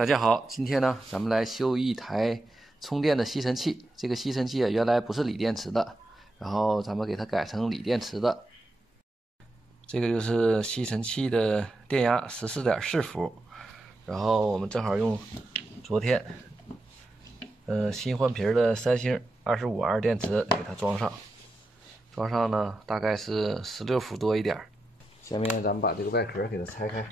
大家好，今天呢，咱们来修一台充电的吸尘器。这个吸尘器啊，原来不是锂电池的，然后咱们给它改成锂电池的。这个就是吸尘器的电压14.4伏，然后我们正好用昨天新换皮的三星25R 电池给它装上。装上呢，大概是16伏多一点。下面咱们把这个外壳给它拆开。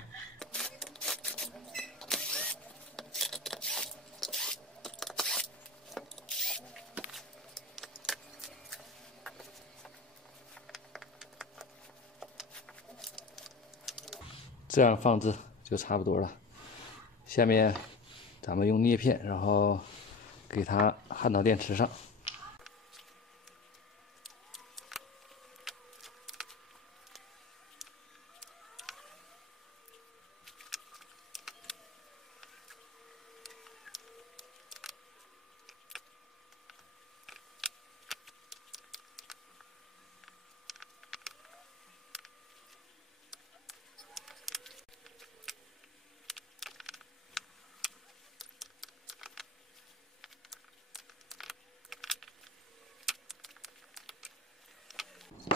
这样放置就差不多了。下面咱们用镊片，然后给它焊到电池上。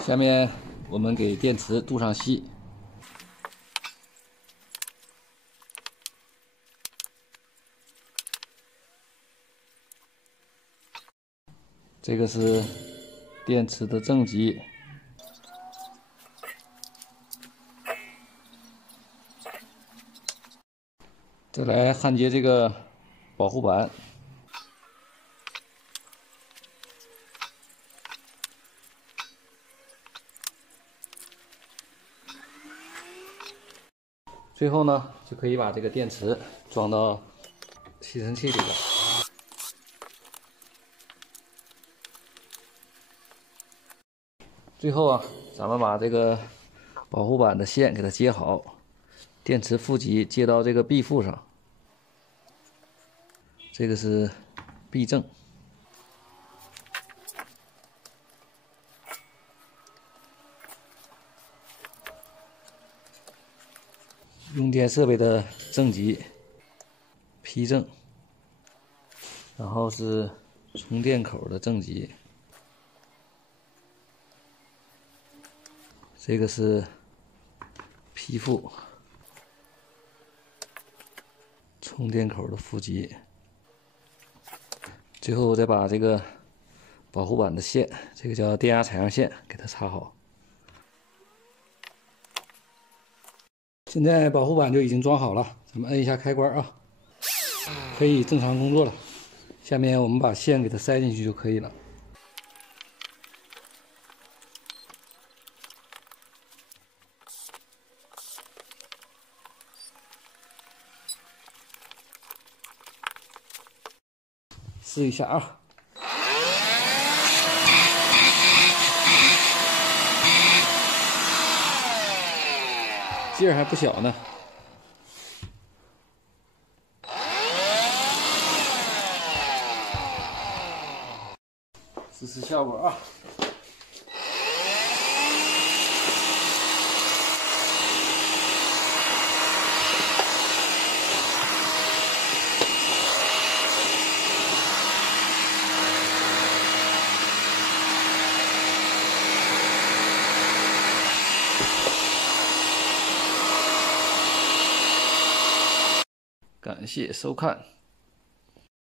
下面我们给电池镀上锡。这个是电池的正极，再来焊接这个保护板。最后呢，就可以把这个电池装到吸尘器里了。最后啊，咱们把这个保护板的线给它接好，电池负极接到这个 B 副上，这个是 B 正。用电设备的正极 P 正，然后是充电口的正极，这个是 P 负，充电口的负极。最后再把这个保护板的线，这个叫电压采样线，给它插好。现在保护板就已经装好了，咱们摁一下开关啊，可以正常工作了。下面我们把线给它塞进去就可以了。试一下啊。劲儿还不小呢。试试效果啊。感谢收看。